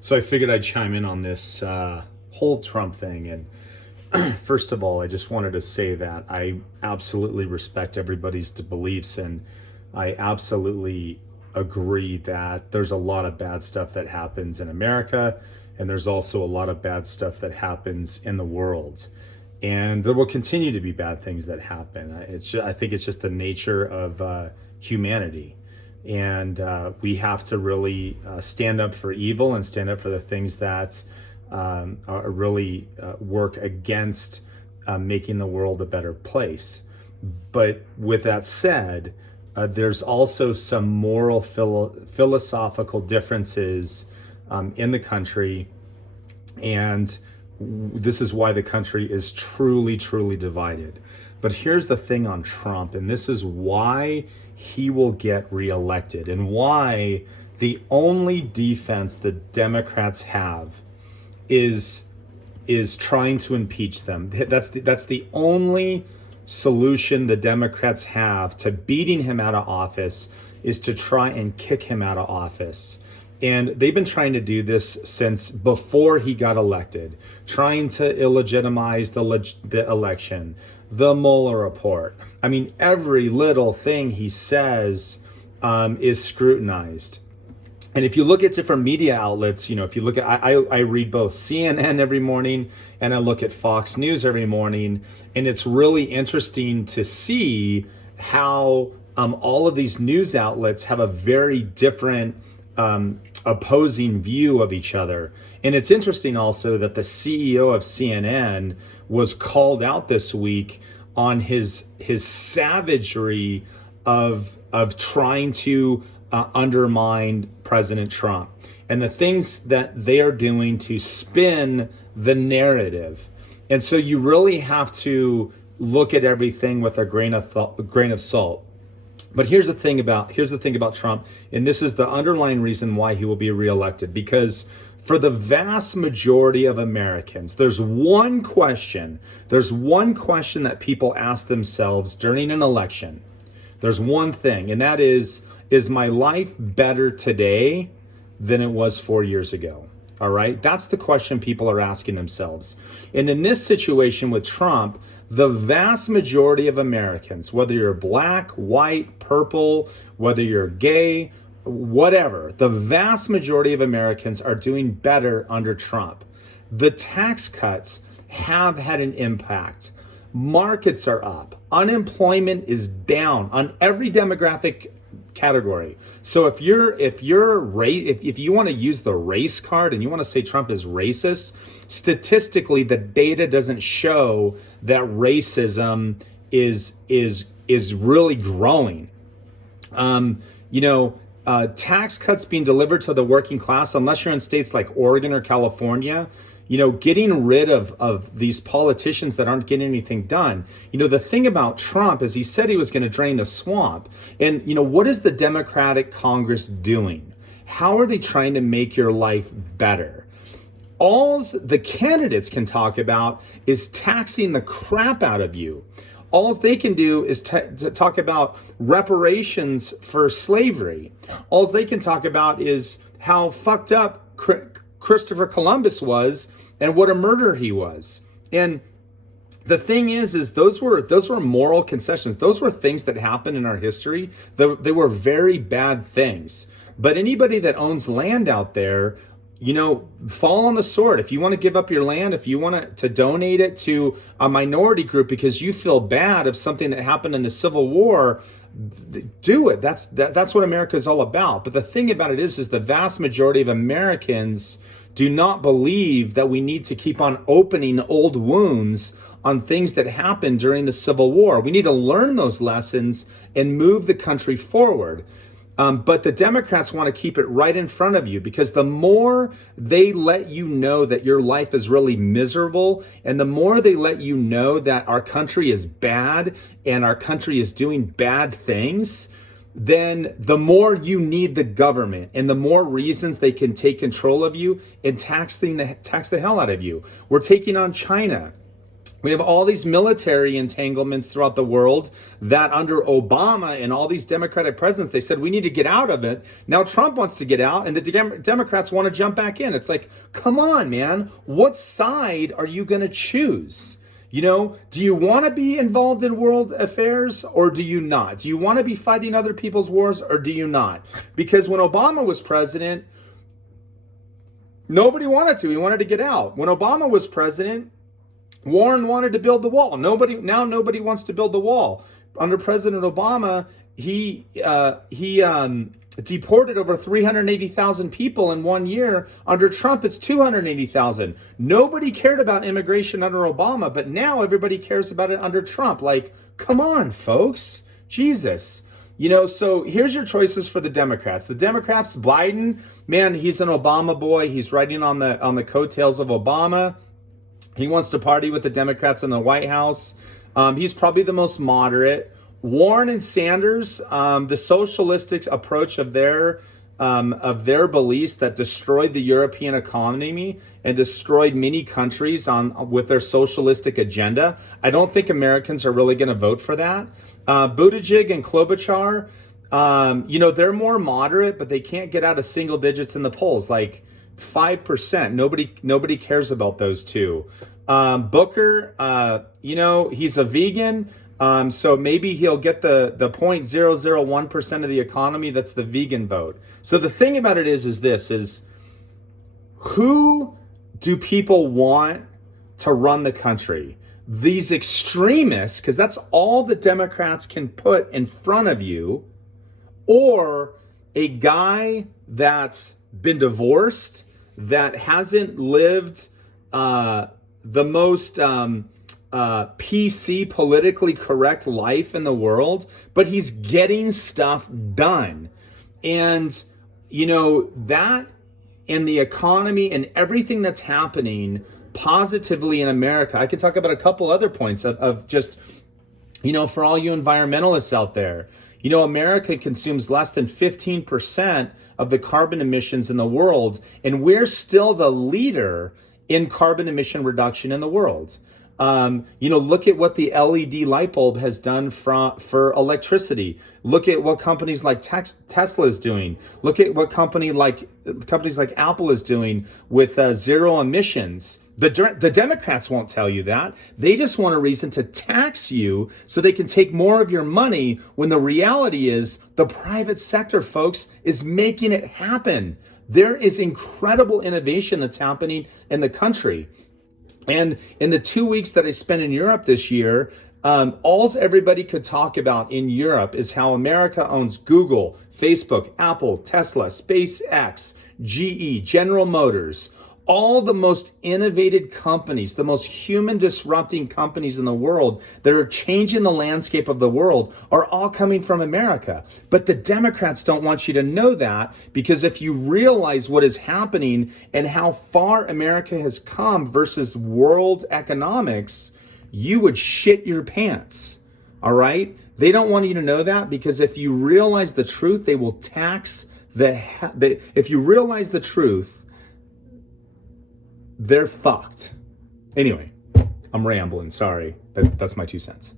So I figured I'd chime in on this whole Trump thing. And first of all, I just wanted to say that I absolutely respect everybody's beliefs, and I absolutely agree that there's a lot of bad stuff that happens in America, and there's also a lot of bad stuff that happens in the world. And there will continue to be bad things that happen. I think it's just the nature of humanity. And we have to really stand up for evil and stand up for the things that are really work against making the world a better place. But with that said, there's also some moral philosophical differences in the country, and this is why the country is truly, truly divided. But here's the thing on Trump, and this is why he will get reelected, and why the only defense the Democrats have is trying to impeach them. That's the only solution the Democrats have to beating him out of office, is to try and kick him out of office. And they've been trying to do this since before he got elected, trying to illegitimize the election, the Mueller report. I mean, every little thing he says is scrutinized. And if you look at different media outlets, if you look at, I read both CNN every morning and I look at Fox News every morning, and it's really interesting to see how all of these news outlets have a very different opposing view of each other. And it's interesting also that the CEO of CNN was called out this week on his savagery of trying to undermine President Trump and the things that they are doing to spin the narrative. And so you really have to look at everything with a grain of salt. But here's the thing about Trump, and this is the underlying reason why he will be reelected, because for the vast majority of Americans, there's one question that people ask themselves during an election. There's one thing, and that is my life better today than it was 4 years ago? All right, that's the question people are asking themselves. And in this situation with Trump, the vast majority of Americans, whether you're black, white, purple, whether you're gay, whatever, the vast majority of Americans are doing better under Trump. The tax cuts have had an impact. Markets are up. Unemployment is down on every demographic category. So if you want to use the race card and you want to say Trump is racist, statistically the data doesn't show that racism is really growing. Tax cuts being delivered to the working class, unless you're in states like Oregon or California, getting rid of these politicians that aren't getting anything done. The thing about Trump is he said he was going to drain the swamp. And, what is the Democratic Congress doing? How are they trying to make your life better? All the candidates can talk about is taxing the crap out of you. All they can do is to talk about reparations for slavery. All they can talk about is how fucked up Christopher Columbus was and what a murderer he was. And the thing is those were moral concessions. Those were things that happened in our history. They were very bad things. But anybody that owns land out there, fall on the sword. If you want to give up your land, if you want to donate it to a minority group because you feel bad of something that happened in the Civil War, do it. That's what America is all about. But the thing about it is the vast majority of Americans do not believe that we need to keep on opening old wounds on things that happened during the Civil War. We need to learn those lessons and move the country forward. But the Democrats want to keep it right in front of you, because the more they let you know that your life is really miserable, and the more they let you know that our country is bad and our country is doing bad things, then the more you need the government and the more reasons they can take control of you and tax the hell out of you. We're taking on China. We have all these military entanglements throughout the world that under Obama and all these Democratic presidents, they said we need to get out of it. Now Trump wants to get out and the Democrats want to jump back in. It's like, come on, man. What side are you going to choose? You know, do you want to be involved in world affairs or do you not? Do you want to be fighting other people's wars or do you not? Because when Obama was president, nobody wanted to. He wanted to get out. When Obama was president, Warren wanted to build the wall. Nobody wants to build the wall. Under President Obama, he deported over 380,000 people in 1 year. Under Trump, it's 280,000. Nobody cared about immigration under Obama, but now everybody cares about it under Trump. Like, come on, folks. Jesus. You know, so here's your choices for the Democrats. The Democrats, Biden, man, he's an Obama boy. He's riding on the coattails of Obama. He wants to party with the Democrats in the White House. He's probably the most moderate. Warren and Sanders, the socialistic approach of their beliefs that destroyed the European economy and destroyed many countries with their socialistic agenda. I don't think Americans are really going to vote for that. Buttigieg and Klobuchar, they're more moderate, but they can't get out of single digits in the polls, like 5%. Nobody cares about those two. Booker, he's a vegan. So maybe he'll get the 0.001% of the economy that's the vegan vote. So the thing about it is who do people want to run the country? These extremists, because that's all the Democrats can put in front of you, or a guy that's been divorced, that hasn't lived the most PC, politically correct life in the world, but he's getting stuff done. And, that and the economy and everything that's happening positively in America. I could talk about a couple other points of just, for all you environmentalists out there. America consumes less than 15% of the carbon emissions in the world, and we're still the leader in carbon emission reduction in the world. Look at what the LED light bulb has done for electricity. Look at what companies like Tesla is doing. Look at what companies like Apple is doing with zero emissions. The Democrats won't tell you that. They just want a reason to tax you so they can take more of your money, when the reality is the private sector, folks, is making it happen. There is incredible innovation that's happening in the country. And in the 2 weeks that I spent in Europe this year, all everybody could talk about in Europe is how America owns Google, Facebook, Apple, Tesla, SpaceX, GE, General Motors. All the most innovative companies, the most human disrupting companies in the world that are changing the landscape of the world are all coming from America. But the Democrats don't want you to know that, because if you realize what is happening and how far America has come versus world economics, you would shit your pants. All right? They don't want you to know that, because if you realize the truth, they will tax if you realize the truth, they're fucked. Anyway, I'm rambling. Sorry. That's my 2 cents.